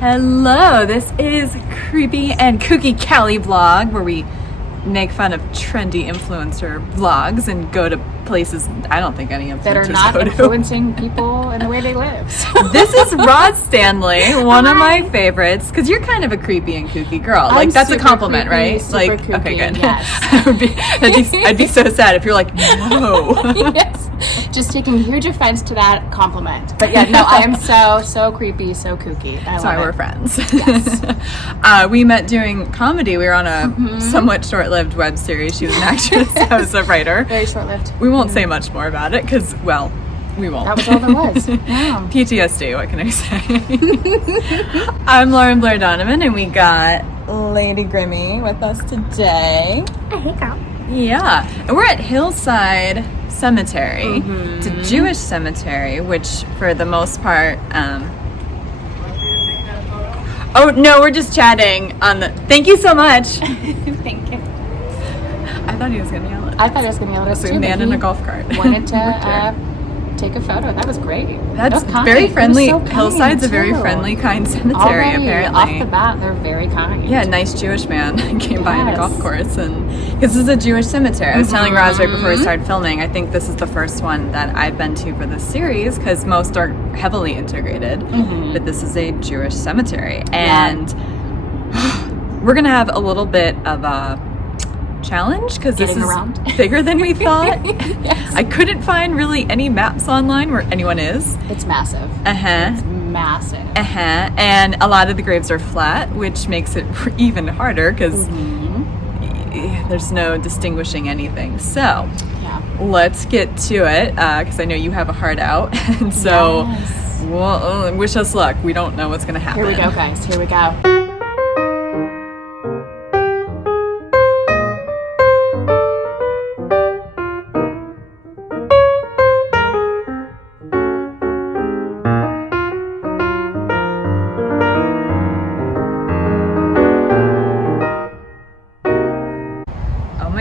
Hello, this is Creepy and Kooky Cali vlog, where we make fun of trendy influencer vlogs and go to places I don't think any influencers that are not influencing people in the way they live. So. This is Roz Stanley, one of my favorites, because you're kind of a creepy and kooky girl. Like, that's a compliment, creepy, right? Super like, kooky, okay, good. Yes. I'd be so sad if you're like, no. Yes. Just taking huge offense to that compliment. But yeah, no, I am so creepy, so kooky. That's why we're friends. Yes. We met doing comedy. We were on a somewhat short-lived web series. She was an actress. I was a writer. Very short-lived. We won't say much more about it because, well, we won't. That was all there was. Yeah. PTSD, what can I say? I'm Lauren-Blair Donovan, and we got Lady Grimmy with us today. Hey, girl. Yeah. And we're at Hillside Cemetery. It's a Jewish cemetery, which for the most part, oh, no, we're just chatting on the... Thank you so much. Thank you. I thought he was going to yell at us. I thought he was going to yell at us, So too. man in a golf cart. Wanted to take a photo. That was great. That's kind. very friendly. So kind, Hillside's a very too. friendly, kind cemetery, Already, apparently. off the bat, they're very kind. Yeah, a nice Jewish man came by in a Yes. golf course, and this is a Jewish cemetery. I was telling Roz right before we started filming, I think this is the first one that I've been to for this series, because most are heavily integrated, but this is a Jewish cemetery. And we're going to have a little bit of a challenge, because this is bigger than we thought. Yes. I couldn't find really any maps online where anyone is. It's massive. It's massive. And a lot of the graves are flat, which makes it even harder because there's no distinguishing anything. So let's get to it, because I know you have a heart out. And so well, wish us luck. We don't know what's going to happen. Here we go, guys. Here we go.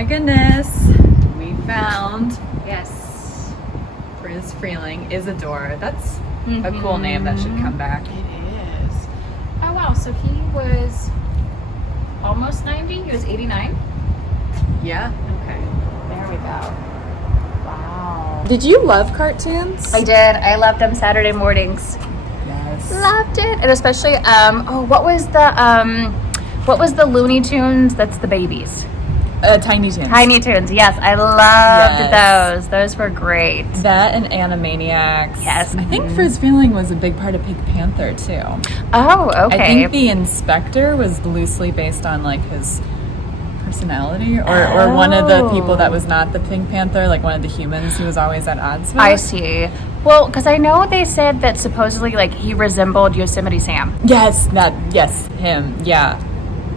Goodness, we found Friz Freleng is a door. That's a cool name that should come back. It is. Oh wow, so he was almost 90. He was 89. Yeah. Okay, there we go. Wow. Did you love cartoons? I did. I loved them Saturday mornings. Yes. Loved it, and especially what was the Looney Tunes? That's the babies. Tiny Toons. Tiny Toons, yes. I loved those. Those were great. That and Animaniacs. Yes. I think Friz Freleng was a big part of Pink Panther, too. Oh, okay. I think the inspector was loosely based on, like, his personality, or one of the people that was not the Pink Panther, like one of the humans he was always at odds with. I see. Well, because I know they said that supposedly, like, he resembled Yosemite Sam. Yes, him, yeah.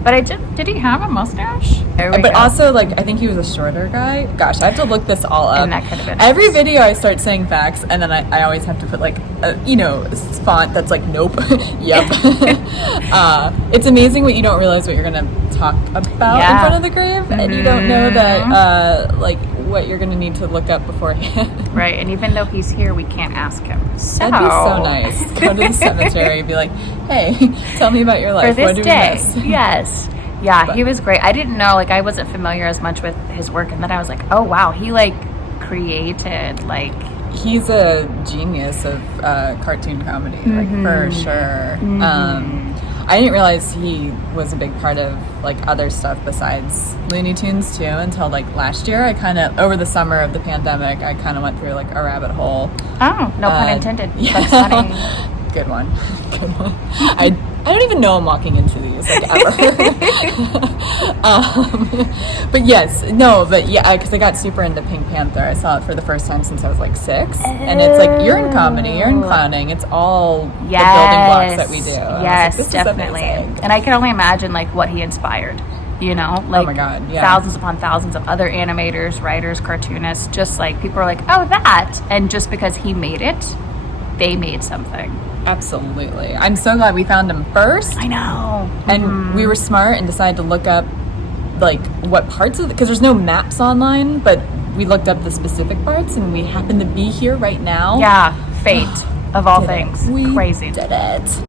But did he have a mustache? But also, like, I think he was a shorter guy. Gosh, I have to look this all up. And that could have been every video I start saying facts, and then I always have to put, like, font that's like, nope, yep. It's amazing what you don't realize what you're going to talk about in front of the grave, and you don't know that, like, what you're going to need to look up beforehand. Right, and even though he's here, we can't ask him. So. That'd be so nice. Go to the cemetery and be like, hey, tell me about your life. For this what do day. we miss? Yes. Yeah, he was great. I didn't know, like, I wasn't familiar as much with his work, and then I was like, oh, wow, he, like, created, like... He's a genius of cartoon comedy, like, for sure. I didn't realize he was a big part of, like, other stuff besides Looney Tunes, too, until, like, last year. I kind of, over the summer of the pandemic, I kind of went through, like, a rabbit hole. Oh, no pun intended. Yeah. That's funny. Good one. I don't even know I'm walking into these, like, ever. But yeah, because I got super into Pink Panther. I saw it for the first time since I was like 6. And it's like, you're in comedy, you're in clowning. It's all the building blocks that we do. Yes, like, definitely. And I can only imagine, like, what he inspired. You know, like, oh my God, yeah. Thousands upon thousands of other animators, writers, cartoonists, just like people are like, oh, that. And just because he made it, they made something. Absolutely. I'm so glad we found him first. I know. And we were smart and decided to look up, like, what parts of it, because there's no maps online, but we looked up the specific parts, and we happen to be here right now. Yeah, fate of all things. We Crazy. did it.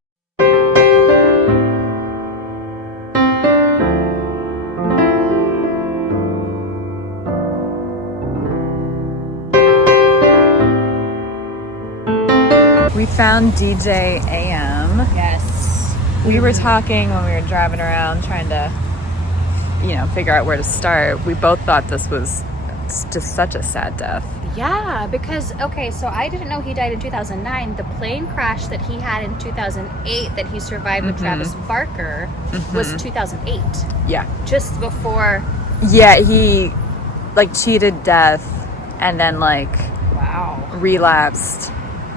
found DJ AM. Yes. We were talking when we were driving around trying to, figure out where to start. We both thought this was just such a sad death. Yeah, because, so I didn't know he died in 2009. The plane crash that he had in 2008 that he survived with Travis Barker was 2008. Yeah. Just before. Yeah, he, cheated death and then, wow. relapsed.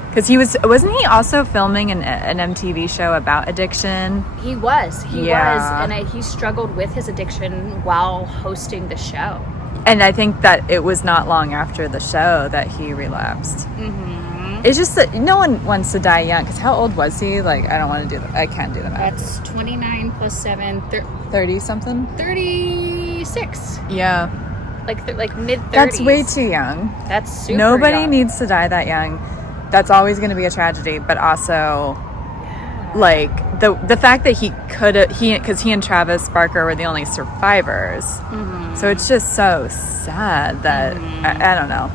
Because wasn't he also filming an MTV show about addiction? He was. And he struggled with his addiction while hosting the show. And I think that it was not long after the show that he relapsed. It's just that no one wants to die young. Because how old was he? I don't want to do that. I can't do the math. That's 29 plus 7. 30-something? 36. Yeah. Mid-30s. That's way too young. That's super Nobody young. needs to die that young. That's always going to be a tragedy. But also, the fact that because he and Travis Barker were the only survivors. So it's just so sad that, I don't know.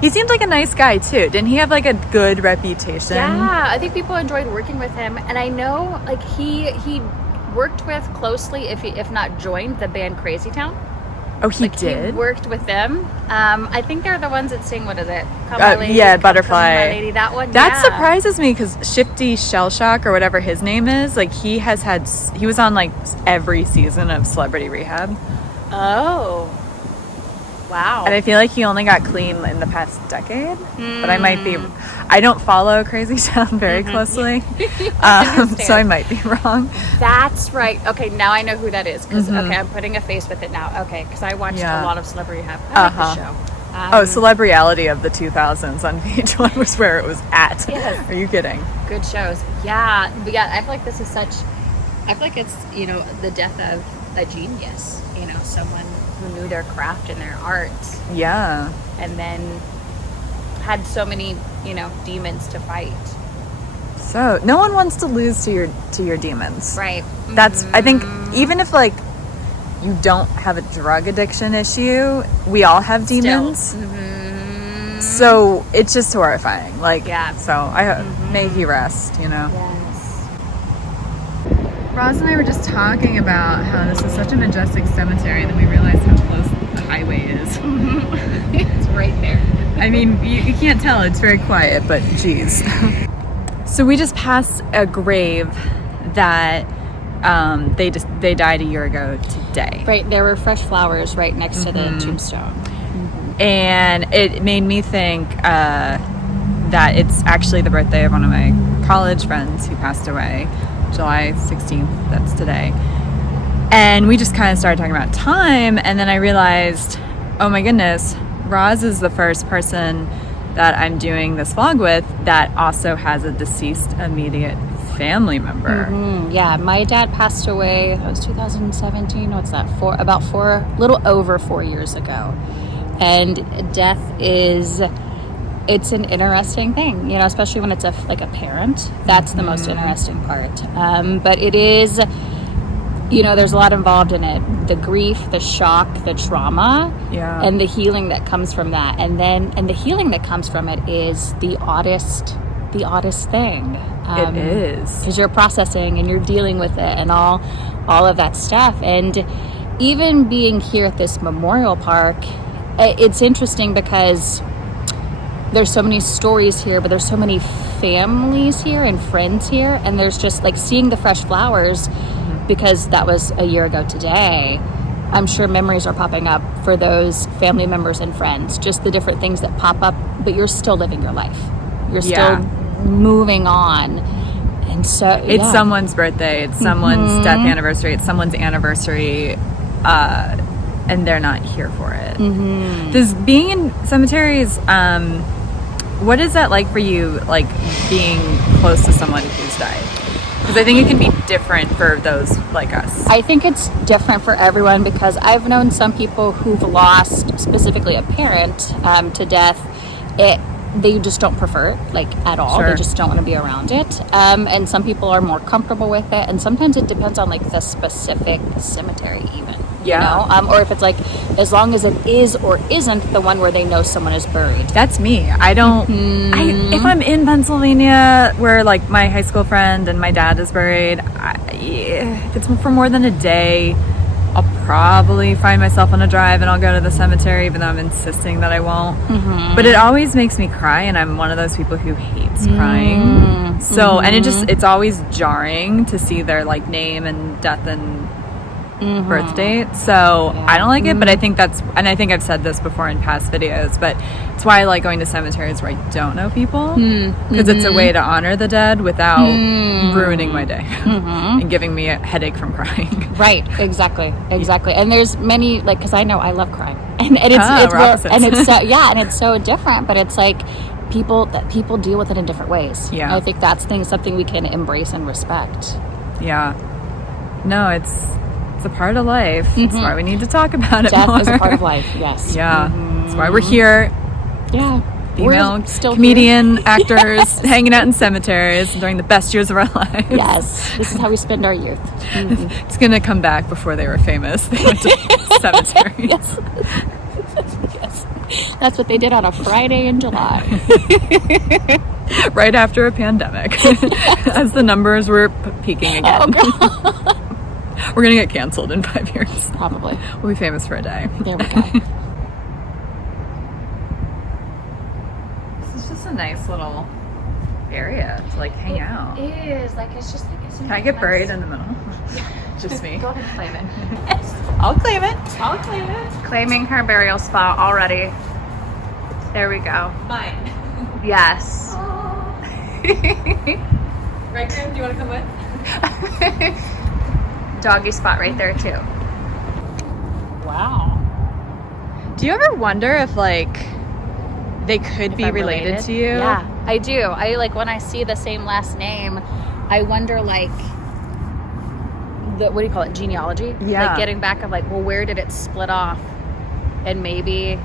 He seemed like a nice guy too. Didn't he have a good reputation? Yeah, I think people enjoyed working with him. And I know he worked with closely, if not joined, the band Crazy Town. Oh, he did? He worked with them. I think they're the ones that sing, what is it? Come My Lady, yeah, Butterfly. Come My Lady, that one. That surprises me because Shifty Shellshock or whatever his name is, he was on every season of Celebrity Rehab. Oh. Wow. And I feel like he only got clean in the past decade. But I don't follow Crazy Town very closely. So I might be wrong. That's right. Okay, now I know who that is. Because, I'm putting a face with it now. Okay, because I watched a lot of Celebrity Rehab. I like the show. Celebriality of the 2000s on VH1 was where it was at. Yes. Are you kidding? Good shows. Yeah. But yeah, I feel like this is I feel like it's, the death of a genius. Someone who knew their craft and their art. Yeah. And then had so many, demons to fight. So no one wants to lose to your demons. Right. That's I think even if you don't have a drug addiction issue, we all have demons. So it's just horrifying. So I hope may he rest, Yes. Roz and I were just talking about how this is such a majestic cemetery, and then we realized how close the highway is. It's right there. I mean, you can't tell. It's very quiet, but geez. So we just passed a grave that they died a year ago today. Right, there were fresh flowers right next to the tombstone. And it made me think that it's actually the birthday of one of my college friends who passed away. July 16th, that's today. And we just kind of started talking about time, and then I realized, oh my goodness, Roz is the first person that I'm doing this vlog with that also has a deceased immediate family member. Yeah, my dad passed away, that was 2017, what's that, little over 4 years ago. And death it's an interesting thing, especially when it's a parent. That's the most interesting part. But it is, there's a lot involved in it. The grief, the shock, the trauma, and the healing that comes from that. And the healing that comes from it is the oddest thing. It is. Because you're processing and you're dealing with it and all of that stuff. And even being here at this memorial park, it's interesting because there's so many stories here, but there's so many families here and friends here, and there's just seeing the fresh flowers because that was a year ago today. I'm sure memories are popping up for those family members and friends, just the different things that pop up, but you're still living your life. You're still moving on. And so it's someone's birthday, it's someone's death anniversary, it's someone's anniversary, and they're not here for it. Does being in cemeteries, what is that like for you, being close to someone who's died? Because I think it can be different for those like us. I think it's different for everyone because I've known some people who've lost specifically a parent to death. They just don't prefer it, at all. Sure. They just don't want to be around it. And some people are more comfortable with it. And sometimes it depends on, the specific cemetery even. Yeah. You know? Or if it's like, as long as it is or isn't the one where they know someone is buried. That's me. I don't, if I'm in Pennsylvania where like my high school friend and my dad is buried, if it's for more than a day, I'll probably find myself on a drive and I'll go to the cemetery, even though I'm insisting that I won't. But it always makes me cry, and I'm one of those people who hates crying. So, and it's always jarring to see their like name and death and birth date. So I don't like it, but I think and I think I've said this before in past videos, but it's why I like going to cemeteries where I don't know people, because it's a way to honor the dead without ruining my day and giving me a headache from crying. Right, exactly. And there's many, like, because I know I love crying, and it's so different, but it's like people deal with it in different ways. Yeah, I think that's something we can embrace and respect. Yeah, no, it's a part of life. That's why we need to talk about it more. Death is a part of life. Yes. Yeah, that's why we're here. Yeah. Female comedian actors hanging out in cemeteries during the best years of our lives. Yes, this is how we spend our youth. It's gonna come back before they were famous. They went to cemeteries. Yes, that's what they did on a Friday in July, right after a pandemic, as the numbers were peaking again. We're gonna get canceled in 5 years. Probably. We'll be famous for a day. There we go. A nice little area to like hang out. It is like it's just like it's. Can I get buried in the middle? Just me. Go ahead and claim it. I'll claim it. I'll claim it. Claiming her burial spot already. There we go. Mine. Yes. Right, Graham? Do you want to come with? Doggy spot right there too. Wow. Do you ever wonder if like they could be related to you? Yeah, I do. I like when I see the same last name, I wonder like what do you call it, genealogy? Yeah. Like getting back of like, well, where did it split off? And maybe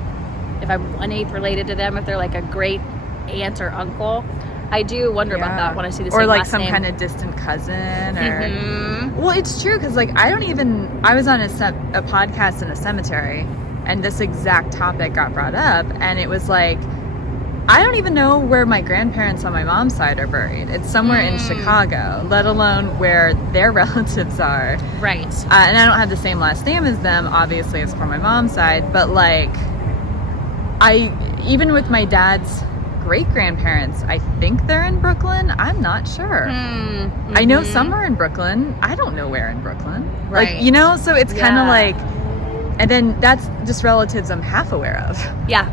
if I'm 1/8 related to them, if they're like a great aunt or uncle. I do wonder about that when I see the same or like last some name. kind of distant cousin or well, it's true because like I was on a podcast in a cemetery, and this exact topic got brought up, and it was like, I don't even know where my grandparents on my mom's side are buried. It's somewhere in Chicago, let alone where their relatives are. Right. And I don't have the same last name as them, obviously, as for my mom's side, but like, even with my dad's great-grandparents, I think they're in Brooklyn. I'm not sure. I know some are in Brooklyn. I don't know where in Brooklyn. Right. Like, you know, so it's kind of like, and then that's just relatives I'm half aware of. Yeah.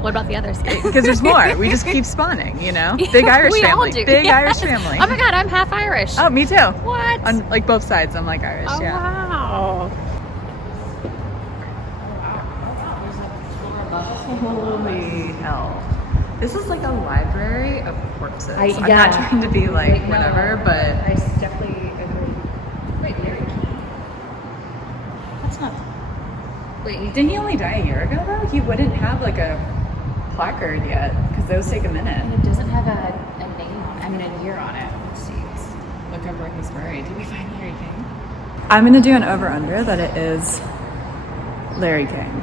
What about the others? Because there's more. We just keep spawning, you know? Big Irish we family. all do. Big Yes. Irish family. Oh my God, I'm half Irish. Oh, me too. What? On like both sides, I'm like Irish, Oh, yeah. wow. Holy hell. This is like a library of corpses. I'm yeah. not trying to be like whatever, but I definitely agree. Wait, Larry King? That's not. Wait, didn't he only die a year ago though? He wouldn't have like a placard yet because those take a minute. and it doesn't have a name on it. I mean, a year on it. Let's see. Look up where he's buried. Did we find Larry King? I'm gonna do an over/under that it is Larry King.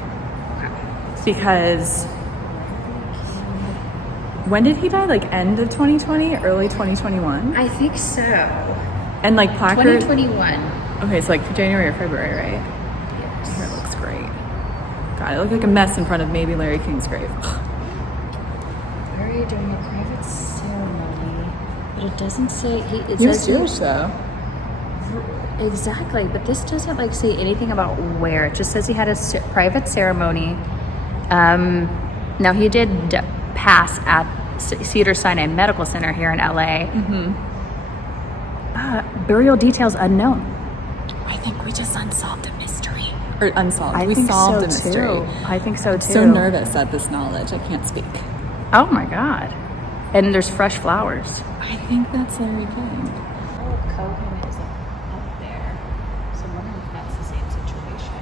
Because when did he die? Like end of 2020, early 2021? I think so. And like placard. 2021. Okay, so like January or February, right? Yes. Here, it looks great. God, it looked like a mess in front of maybe Larry King's grave. Buried during a private ceremony, but it doesn't say it He was says Jewish though. Exactly, but this doesn't like say anything about where. It just says he had a private ceremony. Now he did pass at Cedars-Sinai Medical Center here in LA. Burial details unknown. I think we just unsolved a mystery. Or unsolved. I we think solved so a mystery. too. I think so too. So nervous at this knowledge. I can't speak. Oh my God. And there's fresh flowers. I think that's Larry King. Cohen is up there. So I'm wondering if that's the same situation.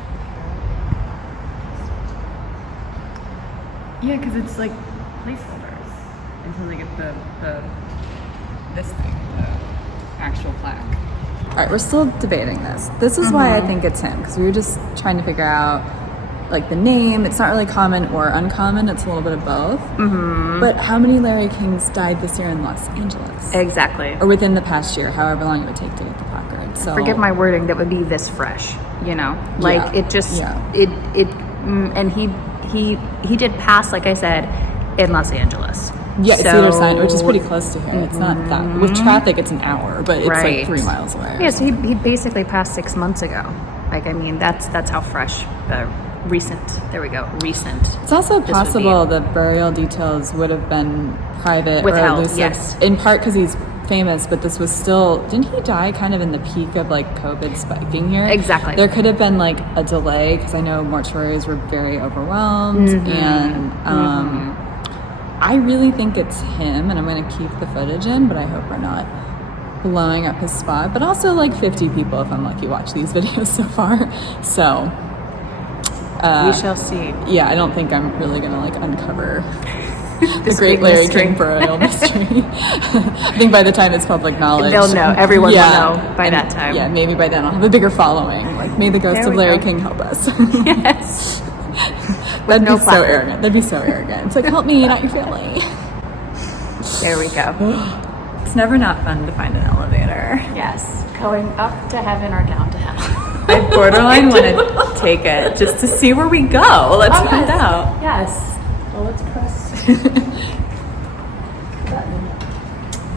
Yeah, because it's like placeholders until they get the this thing, the actual plaque. All right, we're still debating this. This is why I think it's him, because we were just trying to figure out, like, the name. It's not really common or uncommon. It's a little bit of both. But how many Larry Kings died this year in Los Angeles? Exactly. Or within the past year, however long it would take to get the placard. So Forgive my wording, that would be this fresh, you know? Like, it just, and he did pass, like I said, in Los Angeles. Yeah, it's either side, which is pretty close to here. It's not that, with traffic it's an hour, but it's like 3 miles away. Yeah, so he basically passed 6 months ago. Like, I mean, that's how fresh, recent. There we go, recent. It's also possible the burial details would have been private withheld, or elusive, yes. in part because he's famous, but this was still, didn't he die kind of in the peak of like COVID spiking here? Exactly. There could have been like a delay, because I know mortuaries were very overwhelmed, and I really think it's him, and I'm going to keep the footage in, but I hope we're not blowing up his spot. But also like 50 people, if I'm lucky, watch these videos so far. So we shall see. Yeah, I don't think I'm really going to like uncover the great Larry King burial mystery. I think by the time it's public knowledge, they'll know. Everyone will know by that time. Yeah, maybe by then I'll have a bigger following. Like, may the ghost of Larry King help us. Yes. That'd be so arrogant. That'd be so arrogant. It's like, help me, not your family. There we go. It's never not fun to find an elevator. Yes. Going up to heaven or down to hell. I borderline want to take it just to see where we go. Let's find out. Yes. Well, let's press.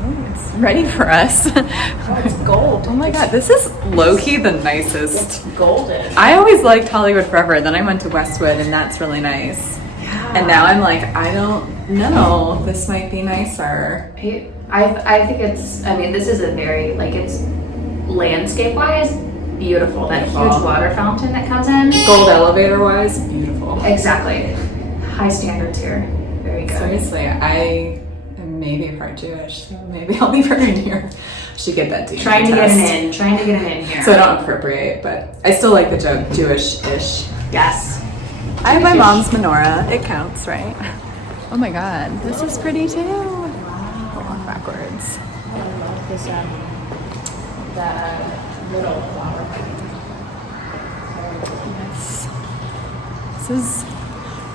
It's ready for us. Oh, it's gold. Oh my god, this is low-key the nicest. It's golden. I always liked Hollywood Forever, then I went to Westwood, and that's really nice. Yeah. And now I'm like, I don't know, this might be nicer. I think it's, I mean, this is a very, like, it's landscape-wise beautiful. That huge water fountain that comes in. Gold elevator-wise, beautiful. Exactly. High standards here. Very good. Seriously, I am maybe part Jewish, so maybe I'll be buried here. Should get that DNA Trying to test. get him in. Trying to get him in here. So I don't appropriate, but I still like the joke, Jewish-ish. Yes. I have my mom's menorah. It counts, right? Oh my god, this is pretty too. Wow. I'll walk backwards. I love this, the little flower. Yes. This is,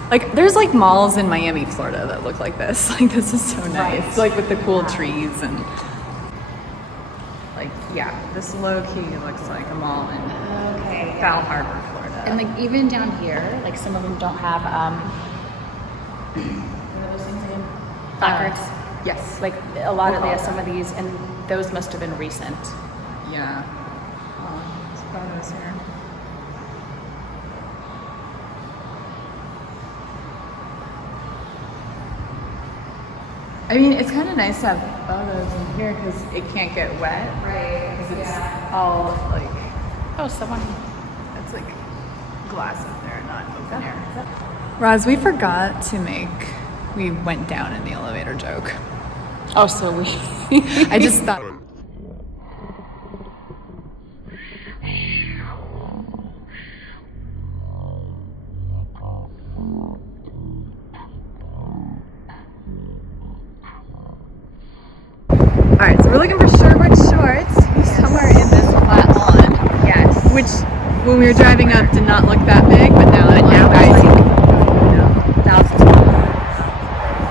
like, there's like malls in Miami, Florida that look like this. Like, this is so nice. Right. Like with the cool trees and like, yeah, this low-key looks like a mall in Foul Harbor, Florida. And like even down here, like some of them don't have what are those things again? Placards. Yes. Like a lot of some of these, and those must have been recent. Yeah. There's photos here. I mean, it's kind of nice to have photos in here because it can't get wet. Right. Because it's all like, Oh, someone. it's like glass up there, not open air. Roz, we forgot to we went down in the elevator joke. Oh, so we. I just thought. All right, so we're looking for Sherwood Schwartz, somewhere in this flat lawn. Yes. Which, when we were driving up, did not look that big, but now I see thousands of people.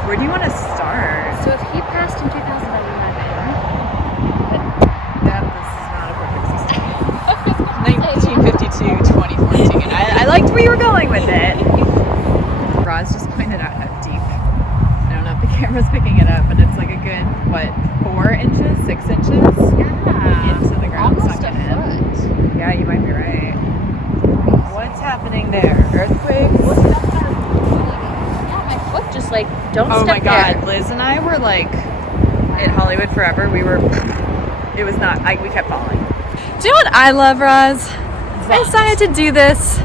Where do you want to start? So if he passed in 2011, That this is not a perfect system. 1952, 2014. I liked where you were going with it. Roz just pointed out how deep. I don't know if the camera's picking it up, but it's like a good, 4 inches, 6 inches into the ground. almost a foot. Yeah, you might be right. What's happening there? Earthquakes? Yeah, my foot just like don't Oh step my god, there. Liz and I were like in Hollywood Forever. It was not, we kept falling. Do you know what I love, Roz? I decided to do this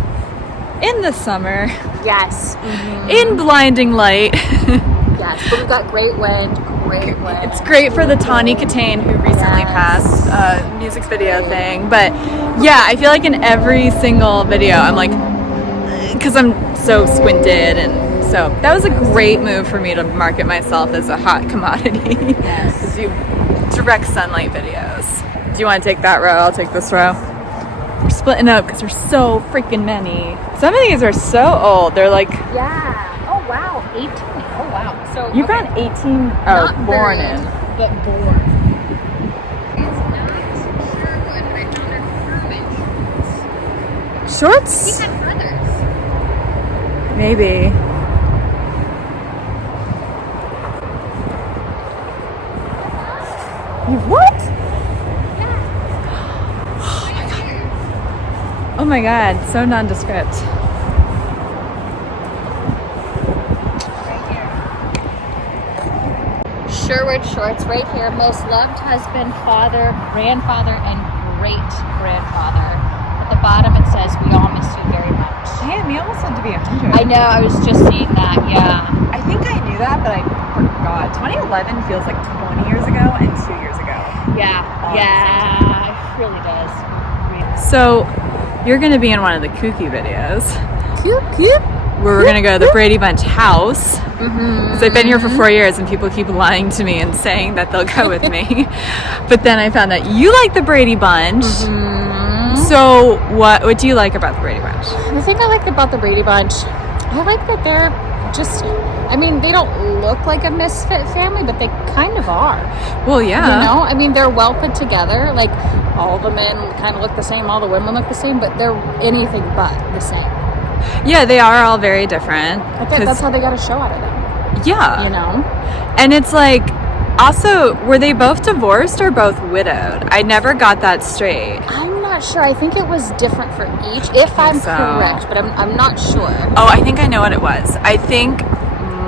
in the summer, Yes. in blinding light. Yes. But we've got great wind. Great wind. It's great for the Tawny Katane who recently passed, music video thing. But yeah, I feel like in every single video, I'm like, because I'm so squinted, and so that was a great move for me to market myself as a hot commodity. Yes. To do direct sunlight videos. Do you want to take that row? I'll take this row. We're splitting up because there's so freaking many. Some of these are so old. They're like... Yeah. Oh, wow. 18. Oh, wow. So You found 18... Not born buried, in. but born. It's not Sherwood, but I found her through Shorts? He had brothers. Maybe. What? Oh my god, so nondescript. Sherwood Schwartz right here. Most loved husband, father, grandfather, and great-grandfather. At the bottom it says, we all miss you very much. Damn, you almost had to be 100. I know, I was just seeing that, yeah. I think I knew that, but I forgot. 2011 feels like 20 years ago and 2 years ago. Yeah, it really does. So, you're going to be in one of the Kooky videos. Kooky? Where we're going to go to the Brady Bunch house. Because I've been here for 4 years and people keep lying to me and saying that they'll go with me. But then I found out you like the Brady Bunch. So, what do you like about the Brady Bunch? The thing I like about the Brady Bunch, I like that they're just, I mean, they don't look like a misfit family, but they kind of are. Well, yeah. You know, I mean, they're well put together. Like, all the men kind of look the same, all the women look the same, but they're anything but the same. Yeah, they are all very different. I think that's how they got a show out of them. Yeah. You know? And it's like, also, were they both divorced or both widowed? I never got that straight. I'm not sure. I think it was different for each, if I'm so. correct, but I'm not sure. Oh, I think I know what it was. I think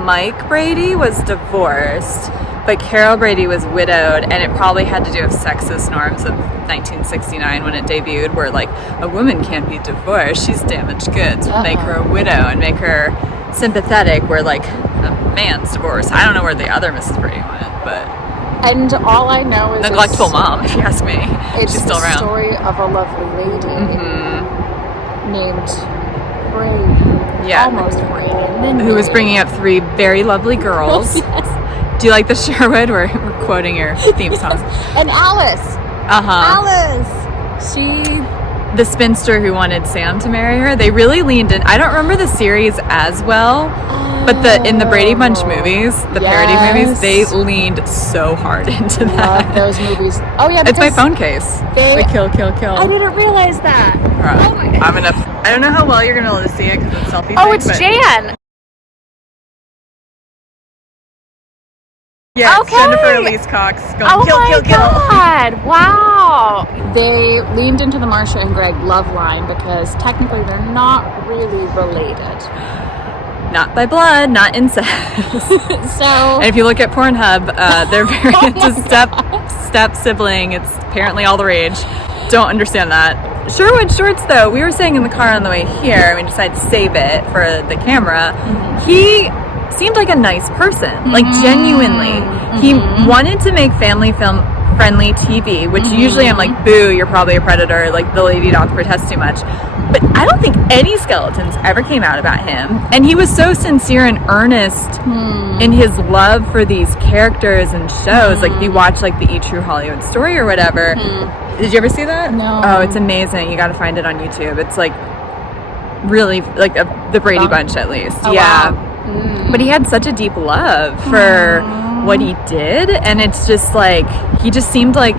Mike Brady was divorced, but Carol Brady was widowed, and it probably had to do with sexist norms of 1969 when it debuted, where like a woman can't be divorced, she's damaged goods. We'll make her a widow and make her sympathetic, where like a man's divorced. I don't know where the other Mrs. Brady went, but... And all I know is... Neglectful mom, if you ask me. It's She's still the around. Story of a lovely lady named Brady. Yeah. Almost Brady. Who was bringing up 3 very lovely girls. Yes. Do you like the Sherwood? We're quoting your theme song. And Alice. Alice. She... The spinster who wanted Sam to marry her. They really leaned in. I don't remember the series as well, but in the Brady Bunch movies, the parody movies, they leaned so hard into that. Love those movies. Oh yeah, it's my phone case. The kill, kill, kill. I didn't realize that. Right. Oh my God. I don't know how well you're gonna be able to see it because it's selfie. Oh, it's Jan. Yeah, okay. Jennifer Elise Cox going kill, kill. God. Wow. They leaned into the Marsha and Greg love line because technically they're not really related. Not by blood, not incest. So, and if you look at Pornhub, they're very into step sibling. It's apparently all the rage. Don't understand that. Sherwood Schwartz, though, we were saying in the car on the way here, we decided to save it for the camera. He seemed like a nice person, like genuinely. He wanted to make family film friendly TV, which usually I'm like, boo, you're probably a predator, like the lady doth protest too much. But I don't think any skeletons ever came out about him. And he was so sincere and earnest in his love for these characters and shows. Like if you watch like the E! True Hollywood Story or whatever. Did you ever see that? No. Oh, it's amazing. You got to find it on YouTube. It's like really like the Brady Bunch at least. Oh, yeah. wow. But he had such a deep love for what he did, and it's just like he just seemed like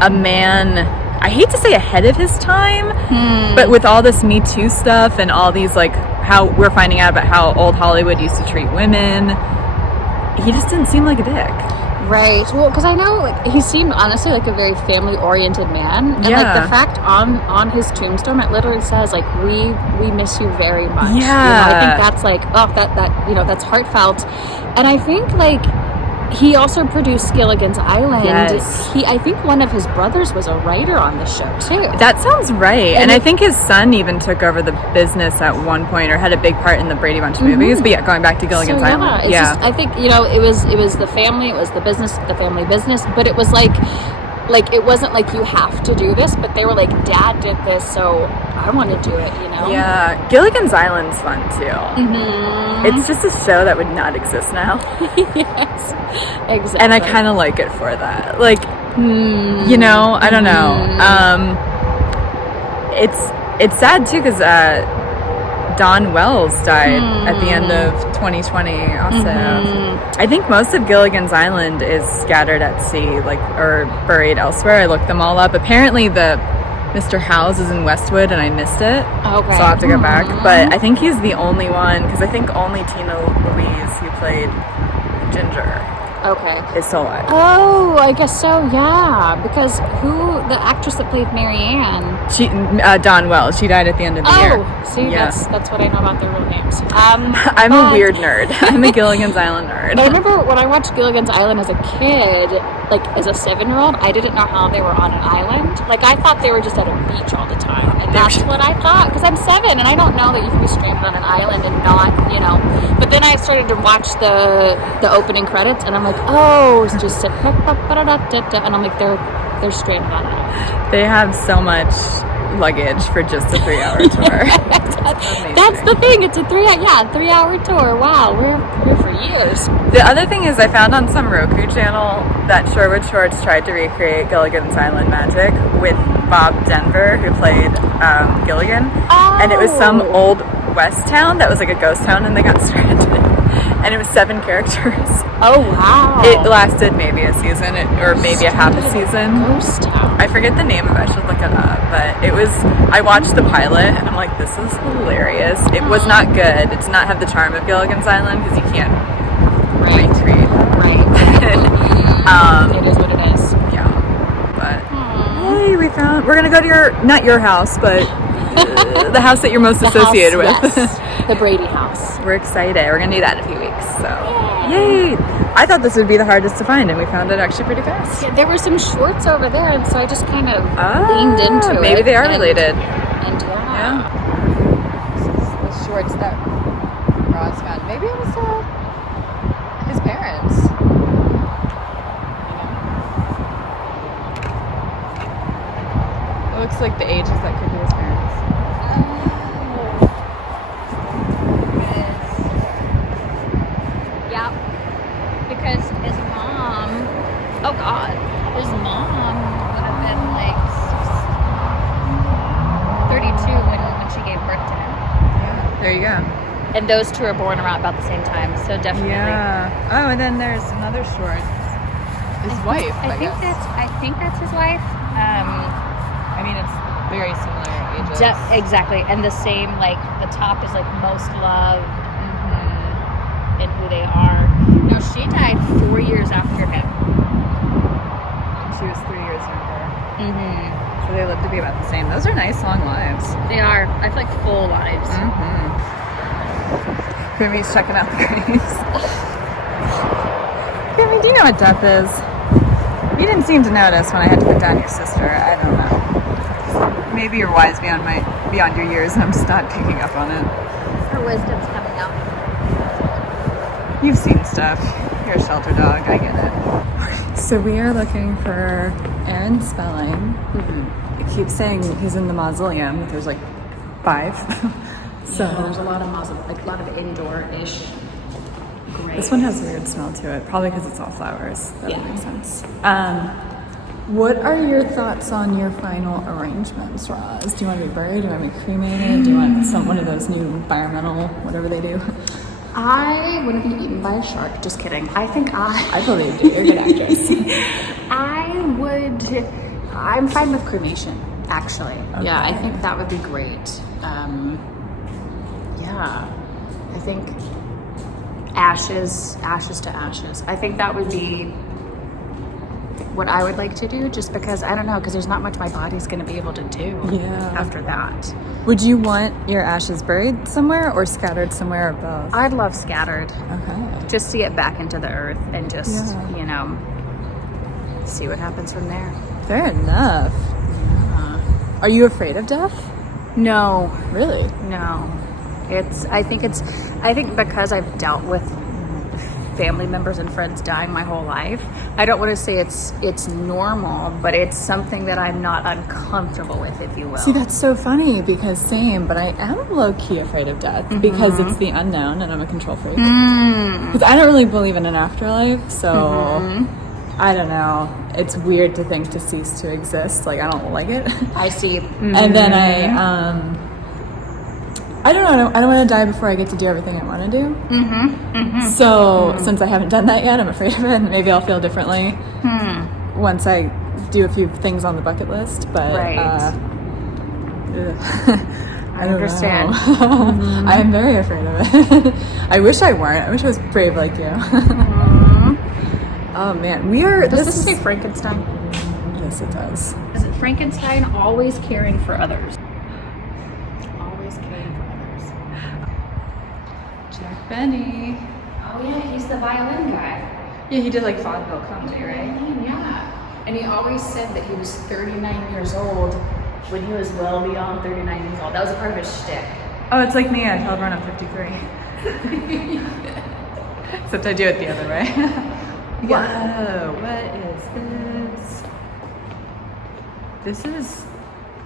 a man, I hate to say ahead of his time, but with all this Me Too stuff and all these like how we're finding out about how old Hollywood used to treat women, he just didn't seem like a dick. Right. Well, because I know like he seemed honestly like a very family-oriented man, and like the fact on his tombstone it literally says like we miss you very much. Yeah. You know, I think that's like that you know that's heartfelt, and I think like he also produced Gilligan's Island. Yes. I think one of his brothers was a writer on the show too. That sounds right. And I think his son even took over the business at one point or had a big part in the Brady Bunch movies. But yeah, going back to Gilligan's Island. It's just, I think, you know, it was the family, it was the business, the family business, but it was like it wasn't like you have to do this, but they were like, Dad did this, so I want to do it, you know? Yeah. Gilligan's Island's fun too. It's just a show that would not exist now. Yes, exactly. And I kind of like it for that. Like, You know, I don't know. It's sad too because Don Wells died at the end of 2020 also. I think most of Gilligan's Island is scattered at sea, like, or buried elsewhere. I looked them all up. Apparently the Mr. Howes is in Westwood and I missed it. Okay. So I'll have to go back. But I think he's the only one, because I think only Tina Louise, who played Ginger, is still alive. Oh, I guess so, yeah. Because the actress that played Marianne? She, Dawn Wells, she died at the end of the year. Oh, see, that's what I know about their real names. I'm a weird nerd. I'm a Gilligan's Island nerd. I remember when I watched Gilligan's Island as a kid, like as a 7-year-old, I didn't know how they were on an island. Like I thought they were just at a beach all the time. And that's what I thought, because I'm 7 and I don't know that you can be stranded on an island and not, you know. But then I started to watch the opening credits and I'm like, oh, it's just and I'm like, they're stranded on an island. They have so much luggage for just a 3-hour tour. That's the thing. It's a 3-hour tour. Wow, we're here for years. The other thing is I found on some Roku channel that Sherwood Schwartz tried to recreate Gilligan's Island magic with Bob Denver, who played Gilligan. And it was some old west town that was like a ghost town and they got stranded. And it was 7 characters. Oh, wow. It lasted maybe a season or maybe a half a season. Ghost town. I forget the name of it. I should look it up. But I watched the pilot and I'm like, this is hilarious. It was not good. It did not have the charm of Gilligan's Island because you can't recreate that. Right. It is what it is. Yeah. But, hey, we're going to go to not your house, but the house that you're most associated with. Yes. The Brady house. We're excited. We're going to do that in a few weeks. So, yay! I thought this would be the hardest to find, and we found it actually pretty fast. Yeah, there were some Schwartz over there, and so I just kind of leaned into it. Maybe they are related. And Yeah. This is the Schwartz that Roz found. Maybe it was his parents. It looks like the ages that could be his parents. Because his mom, his mom would have been like 32 when she gave birth to him. Yeah, there you go. And those two are born around about the same time, so definitely. Yeah. Oh, and then there's another Schwartz. His wife, I guess. I think that's his wife. I mean, it's very similar ages. Exactly, and the same, like the top is like most loved in who they are. No, she died 4 years after him. And she was 3 years younger. So they lived to be about the same. Those are nice long lives. They are. I feel like full lives. Kimmy's checking out the graves. Kimmy, do you know what death is? You didn't seem to notice when I had to put down your sister. I don't know. Maybe you're wise beyond your years and I'm just not picking up on it. Her wisdom's coming out. You've seen stuff. You're a shelter dog. I get it. So we are looking for Aaron Spelling. It keeps saying he's in the mausoleum. There's like 5. So yeah, there's a lot of indoor-ish graves. This one has a weird smell to it. Probably because it's all flowers. That would make sense. What are your thoughts on your final arrangements, Roz? Do you want to be buried? Do you want to be cremated? Do you want one of those new environmental, whatever they do? I want to be eaten by a shark. Just kidding. I believe you. You're a good actress. I'm fine with cremation, actually. Okay. Yeah, I think that would be great. I think ashes to ashes. I think that would be what I would like to do, just because, I don't know, because there's not much my body's going to be able to do after that. Would you want your ashes buried somewhere or scattered somewhere or both? I'd love scattered. Okay. Just to get back into the earth and just, see what happens from there. Fair enough. Yeah. Are you afraid of death? No. Really? No. I think because I've dealt with family members and friends dying my whole life, I don't want to say it's normal, but it's something that I'm not uncomfortable with, if you will. See, that's so funny because same, but I am low-key afraid of death because it's the unknown and I'm a control freak. Because I don't really believe in an afterlife, so I don't know. It's weird to think to cease to exist. Like, I don't like it. I see. And then I don't know. I don't want to die before I get to do everything I want to do. So since I haven't done that yet, I'm afraid of it. And maybe I'll feel differently once I do a few things on the bucket list. But Right. I don't understand. know. I am very afraid of it. I wish I weren't. I wish I was brave like you. Oh man, we are. Does this say Frankenstein? Yes, it does. Is it Frankenstein always caring for others? Always caring for others. Jack Benny. Oh yeah, he's the violin guy. Yeah, he did like vaudeville comedy, right? Yeah. And he always said that he was 39 years old when he was well beyond 39 years old. That was a part of his shtick. Oh, it's like me. I tell everyone I'm 53. Except I do it the other way. Whoa, what is this? This is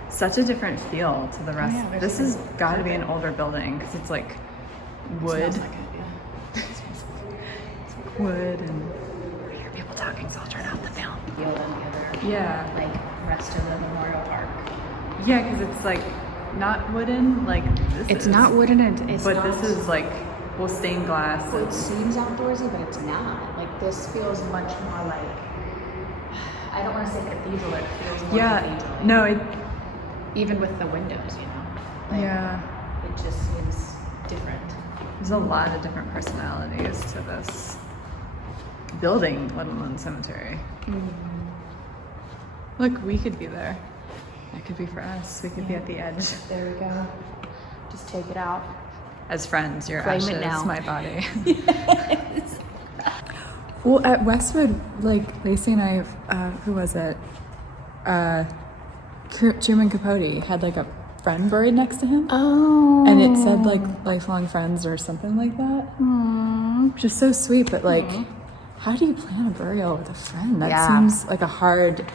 such a different feel to the rest. Yeah, this has got to be an older building because it's like wood. Smells like it, yeah. It's wood and I hear people talking, so I'll turn off the film. Field and the other, Yeah. like, rest of the Memorial Park. Yeah, because it's like not wooden like this It's is. not wooden, it's But not. this is like, well, stained glass. Well, it seems outdoorsy, but it's not. Like, this feels much more like, I don't want to say cathedral, it feels more cathedral. No, it. Even with the windows, you know? Like, Yeah. It just seems different. There's a lot of different personalities to this building, let alone cemetery. Look, we could be there. It could be for us. We could be at the edge. There we go. Just take it out. As friends, your Claim ashes, it now. my body. Well, at Westwood, like Lacey and I, who was it? Truman Capote had like a friend buried next to him. Oh. And it said like lifelong friends or something like that. Which is so sweet, but like, how do you plan a burial with a friend? That Yeah. seems like a hard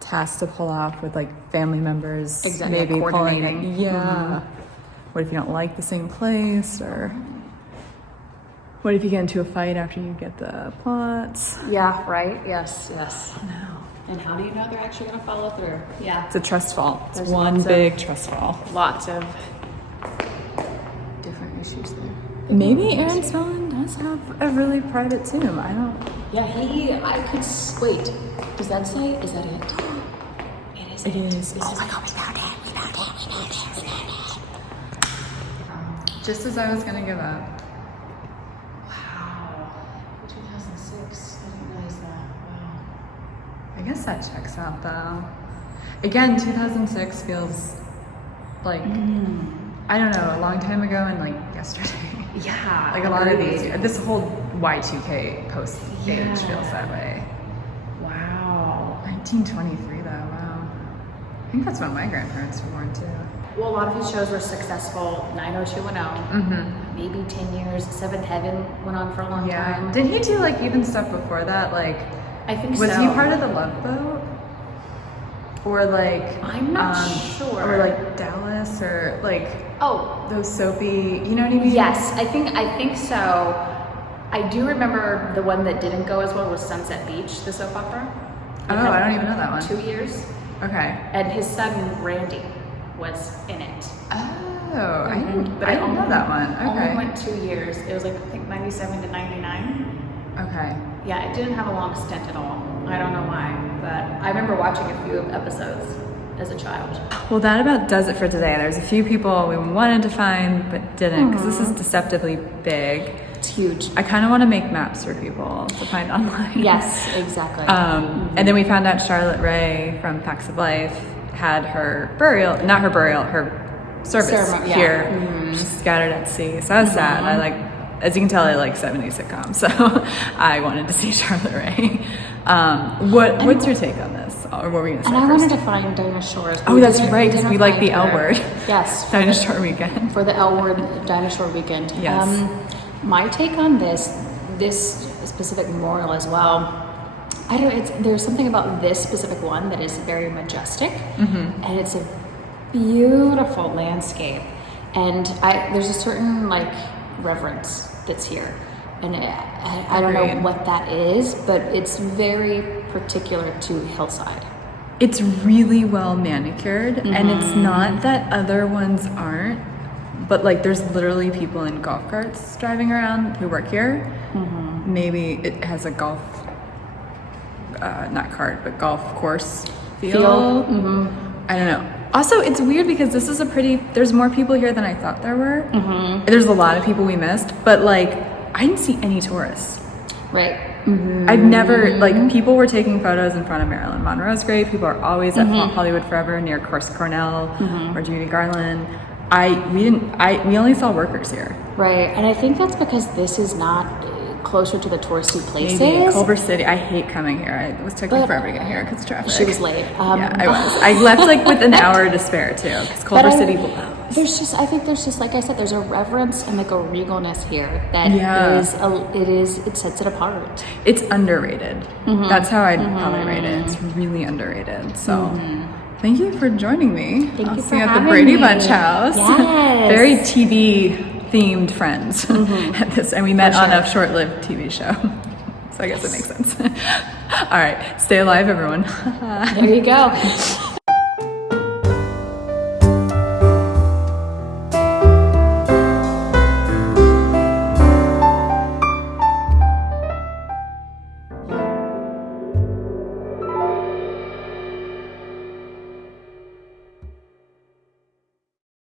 task to pull off with like family members. Exactly, Maybe coordinating. pulling. Yeah. What if you don't like the same place, or what if you get into a fight after you get the plots? Yeah, right? Yes, yes. No. And how do you know they're actually going to follow through? Yeah. It's a trust fall. It's There's one lots of- big trust fall. Lots of different issues there. Maybe Aaron Spelling does have a really private tomb. I don't. Yeah, wait, does that say, is that it? It is. It is. Oh my God, we found it. Just as I was gonna give up. Wow. 2006. I didn't realize that. Wow. I guess that checks out though. Again, 2006 feels like I don't know, a long time ago and like yesterday. Yeah. Like a lot of agreed. these, this whole Y2K post age Yeah. feels that way. Wow. 1923 though, wow. I think that's when my grandparents were born too. Well, a lot of his shows were successful. 90210, maybe 10 years. Seventh Heaven went on for a long time. Did he do like even stuff before that? Like, I think was so. he part of the Love Boat? Or like, I'm not sure. Or like Dallas, or like Oh, those soapy, you know what I mean? yes, I think so. I do remember the one that didn't go as well was Sunset Beach, the soap opera. Oh, I don't even know that one. 2 years. Okay. And his son, Randy, was in it. Oh, I didn't But I know only- that one. Only Okay. went 2 years. It was like, I think 97 to 99. Okay. Yeah, it didn't have a long stint at all. I don't know why, but I remember watching a few episodes as a child. Well, that about does it for today. There's a few people we wanted to find but didn't because this is deceptively big. It's huge. I kind of want to make maps for people to find online. Yes, exactly. And then we found out Charlotte Ray from Facts of Life had her burial, not her burial, her service Ceremony, yeah. here. She's scattered at sea. So I was sad. I like, as you can tell, I like 70s sitcoms. So I wanted to see Charlotte Ray. What's your take on this? Or what were we going to say And I first? wanted to find Dinah Shore. Oh, that's right, because we like the L word. Yes. Dinah Shore weekend. For the L word Dinah Shore weekend. Yes. My take on this specific memorial as well, I don't know, there's something about this specific one that is very majestic, and it's a beautiful landscape, and there's a certain like reverence that's here. and I don't know what that is, but it's very particular to Hillside. It's really well manicured, and it's not that other ones aren't, but like there's literally people in golf carts driving around who work here. Maybe it has a golf, not cart, but golf course feel. I don't know. Also, it's weird because this is there's more people here than I thought there were. There's a lot of people we missed, but like, I didn't see any tourists. Right. I've never, like, people were taking photos in front of Marilyn Monroe's grave. People are always at Hollywood Forever near Cornell or Judy Garland. We only saw workers here. Right, and I think that's because this is not closer to the touristy places. Maybe Culver City. I hate coming here. It was taking forever to get here because traffic. She was late. Yeah, I was. I left like with an hour to spare too because Culver City blows. I think there's just, like I said, there's a reverence and like a regalness here that it sets it apart. It's underrated. That's how I'd probably rate it. It's really underrated. So. Thank you for joining me. Thank you for see you at the having Brady me. Bunch house. Yes. Very TV themed friends at this, and we met on a short-lived TV show. So I guess it makes sense. All right, stay alive, everyone. There you go.